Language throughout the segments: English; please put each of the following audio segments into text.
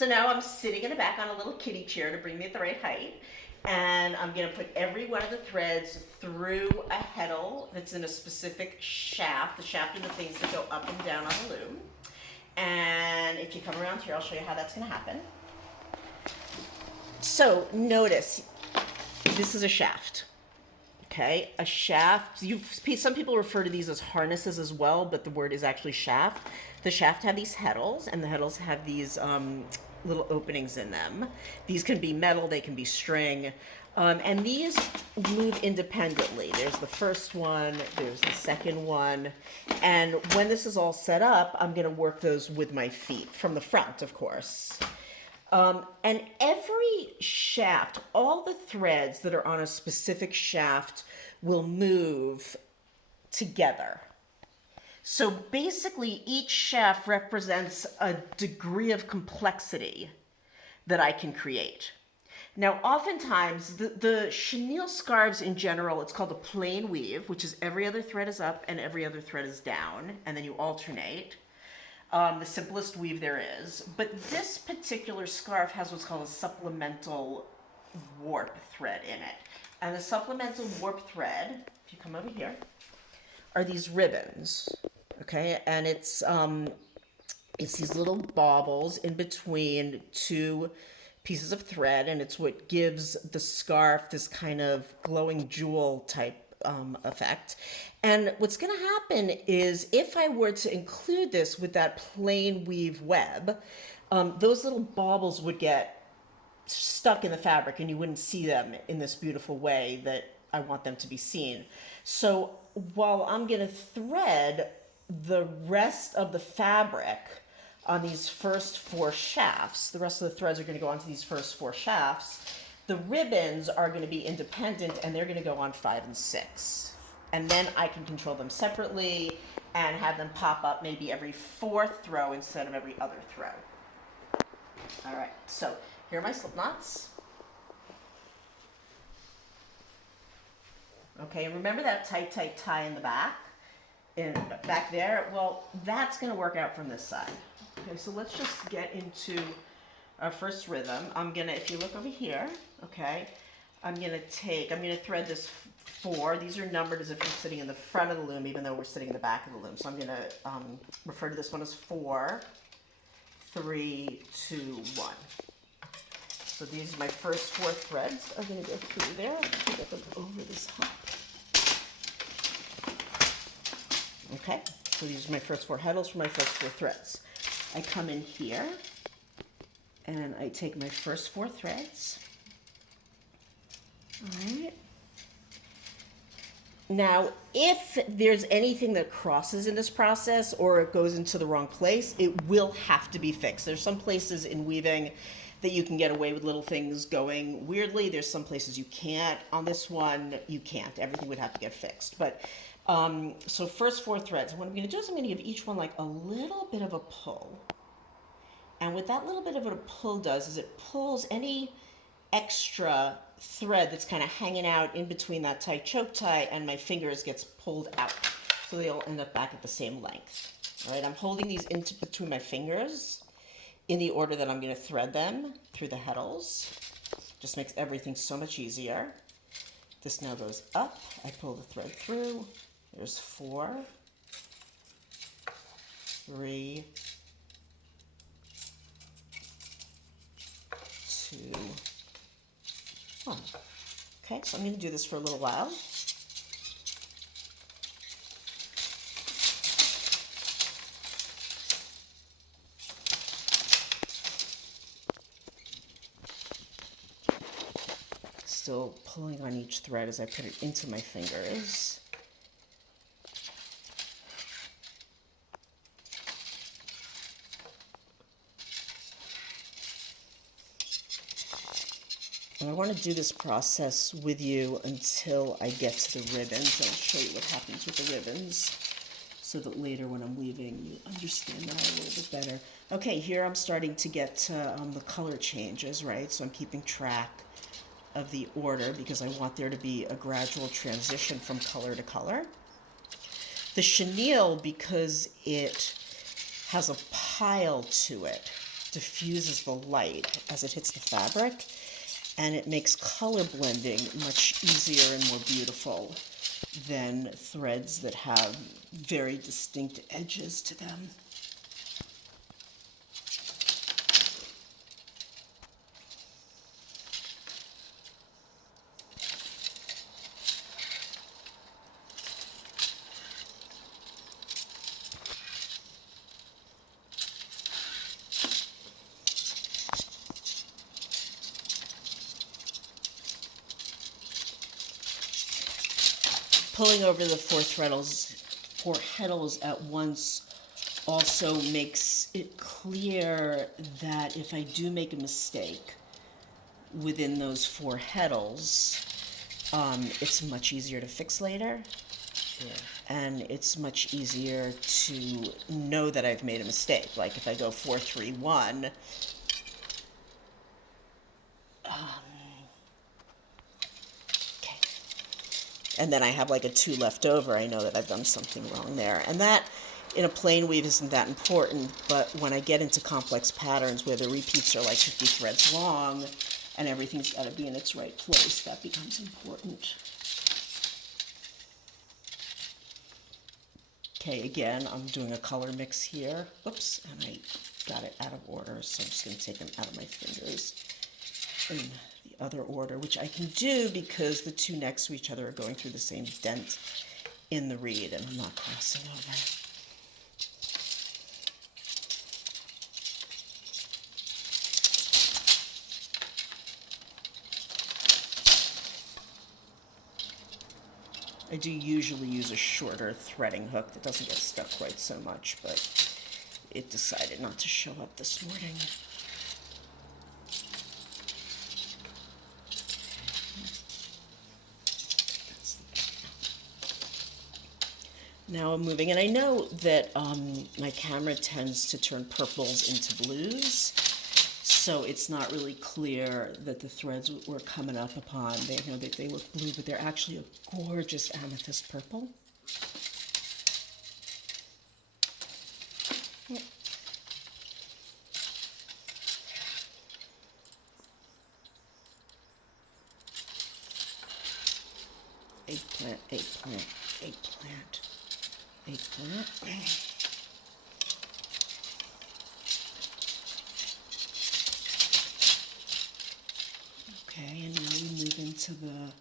So now I'm sitting in the back on a little kitty chair to bring me at the right height. And I'm going to put every one of the threads through a heddle that's in a specific shaft. The shaft are the things that go up and down on the loom. And if you come around here, I'll show you how that's going to happen. So notice, this is a shaft. Okay, a shaft. Some people refer to these as harnesses as well, but the word is actually shaft. The shaft have these heddles, and the heddles have these little openings in them. These can be metal, they can be string, and these move independently. There's the first one, there's the second one, and when this is all set up, I'm going to work those with my feet from the front, of course. And every shaft, all the threads that are on a specific shaft will move together. So basically, each shaft represents a degree of complexity that I can create. Now, oftentimes, the chenille scarves in general, it's called a plain weave, which is every other thread is up and every other thread is down, and then you alternate. The simplest weave there is. But this particular scarf has what's called a supplemental warp thread in it. And the supplemental warp thread, if you come over here, are these ribbons, okay? And it's these little baubles in between two pieces of thread, and it's what gives the scarf this kind of glowing jewel type effect. And what's going to happen is if I were to include this with that plain weave web, those little baubles would get stuck in the fabric and you wouldn't see them in this beautiful way that I want them to be seen. So while I'm going to thread the rest of the fabric on these first four shafts, the rest of the threads are going to go onto these first four shafts, the ribbons are going to be independent and they're going to go on 5 and 6. And then I can control them separately and have them pop up maybe every fourth throw instead of every other throw. All right, so here are my slip knots. Okay, and remember that tight, tight tie in the back? Back there? Well, that's going to work out from this side. Okay, so let's just get into our first rhythm. I'm going to, if you look over here, okay, I'm going to thread this 4. These are numbered as if you're sitting in the front of the loom, even though we're sitting in the back of the loom. So I'm going to refer to this one as 4, 3, 2, 1. So these are my first 4 threads. I'm going to go through there to get them over this hump. Okay, so these are my first 4 heddles for my first 4 threads. I come in here and I take my first 4 threads. All right. Now, if there's anything that crosses in this process or it goes into the wrong place, it will have to be fixed. There's some places in weaving that you can get away with little things going weirdly. There's some places you can't. On this one, you can't. Everything would have to get fixed. But so first 4 threads. What I'm going to do is I'm going to give each one like a little bit of a pull. And what that little bit of a pull does is it pulls any extra thread that's kind of hanging out in between that tight choke tie and my fingers gets pulled out. So they'll end up back at the same length. All right, I'm holding these into between my fingers in the order that I'm going to thread them through the heddles. Just makes everything so much easier. This now goes up. I pull the thread through. There's 4, 3, 2, 1. Okay, so I'm going to do this for a little while. Still pulling on each thread as I put it into my fingers. And I want to do this process with you until I get to the ribbons. I'll show you what happens with the ribbons so that later when I'm weaving you understand that a little bit better. Okay, here I'm starting to get to the color changes, right? So I'm keeping track of the order because I want there to be a gradual transition from color to color. The chenille, because it has a pile to it, diffuses the light as it hits the fabric, and it makes color blending much easier and more beautiful than threads that have very distinct edges to them. Pulling over the four heddles at once also makes it clear that if I do make a mistake within those four heddles, it's much easier to fix later. Yeah. And it's much easier to know that I've made a mistake. Like if I go 4, 3, 1, and then I have like a 2 left over, I know that I've done something wrong there. And that, in a plain weave, isn't that important, but when I get into complex patterns where the repeats are like 50 threads long and everything's got to be in its right place, that becomes important. Okay, again, I'm doing a color mix here. Oops, and I got it out of order, so I'm just going to take them out of my fingers in the other order, which I can do because the two next to each other are going through the same dent in the reed, and I'm not crossing over. I do usually use a shorter threading hook that doesn't get stuck quite so much, but it decided not to show up this morning. Now I'm moving, and I know that my camera tends to turn purples into blues, so it's not really clear that the threads we're coming up upon, they look blue, but they're actually a gorgeous amethyst purple. Yep. Eggplant, eggplant, eggplant, eggplant. Okay, and now we move into the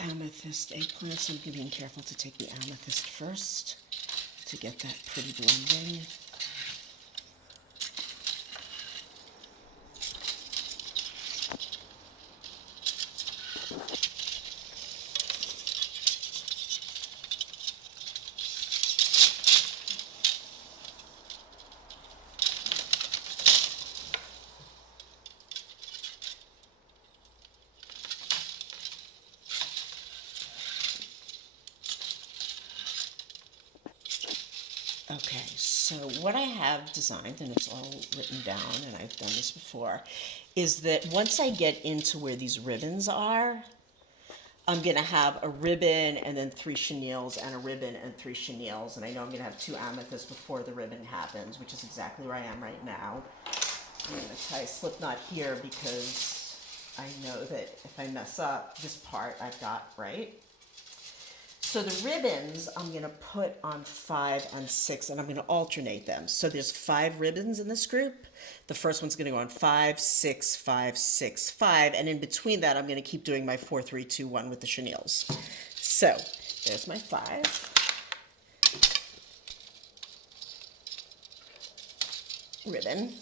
amethyst eggplant, so I'm being careful to take the amethyst first to get that pretty blending. Okay, so what I have designed, and it's all written down, and I've done this before, is that once I get into where these ribbons are, I'm going to have a ribbon and then 3 chenilles and a ribbon and 3 chenilles, and I know I'm going to have 2 amethysts before the ribbon happens, which is exactly where I am right now. I'm going to tie a slip knot here because I know that if I mess up this part, I've got, right? So the ribbons I'm going to put on 5 and 6, and I'm going to alternate them. So there's 5 ribbons in this group. The first one's going to go on 5, 6, 5, 6, 5, and in between that I'm going to keep doing my 4, 3, 2, 1 with the chenilles. So there's my 5. Ribbon.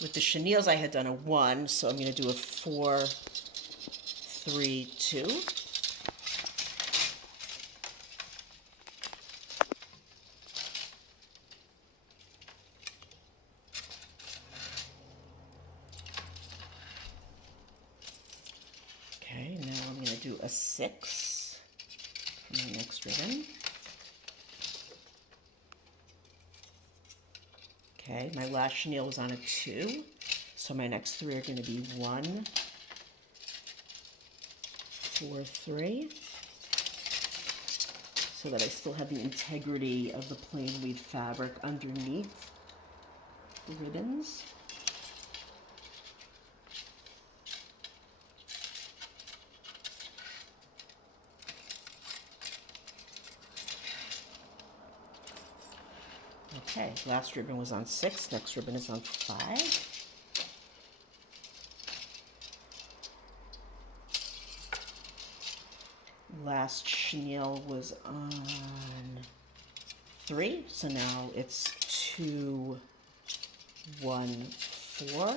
With the chenilles I had done a 1, so I'm going to do a 4, 3, 2. Okay, now I'm going to do a 6 for my next ribbon. Okay, my last chenille was on a 2, so my next 3 are going to be 1, 4, 3. so that I still have the integrity of the plain weave fabric underneath the ribbons. Okay, last ribbon was on 6, next ribbon is on 5. Last chenille was on 3, so now it's 2, 1, 4.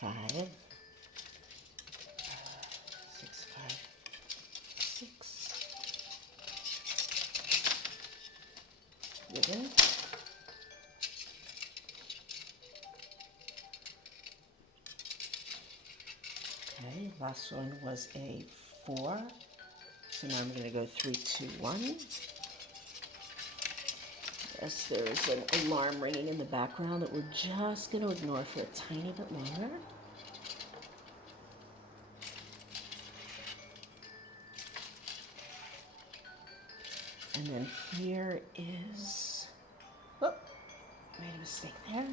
Five, 6, 5, 6. Ribbon. Okay, last one was a 4. So now I'm going to go 3, 2, 1. Yes, there's an alarm ringing in the background that we're just going to ignore for a tiny bit longer. And then here is, oh, made a mistake there.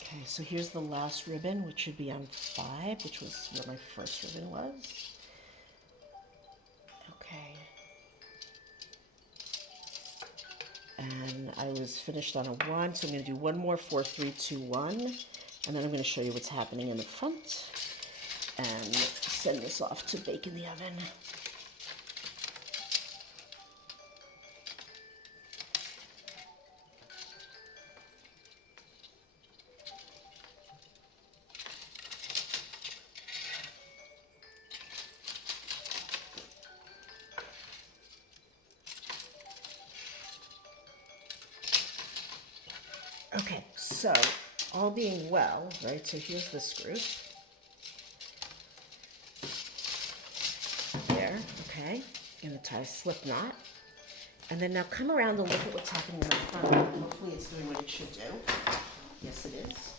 Okay, so here's the last ribbon, which should be on 5, which was where my first ribbon was. Okay. And I was finished on a 1, so I'm going to do one more 4, 3, 2, 1. And then I'm going to show you what's happening in the front and send this off to bake in the oven. Okay, so all being well, right, so here's this group. There, okay, gonna tie a slip knot. And then now come around and look at what's happening in the front. Hopefully it's doing what it should do. Yes, it is.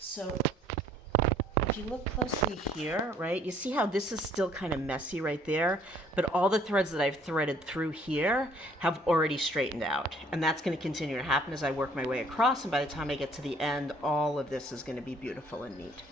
So if you look closely here, right, you see how this is still kind of messy right there, but all the threads that I've threaded through here have already straightened out. And that's going to continue to happen as I work my way across, and by the time I get to the end, all of this is going to be beautiful and neat.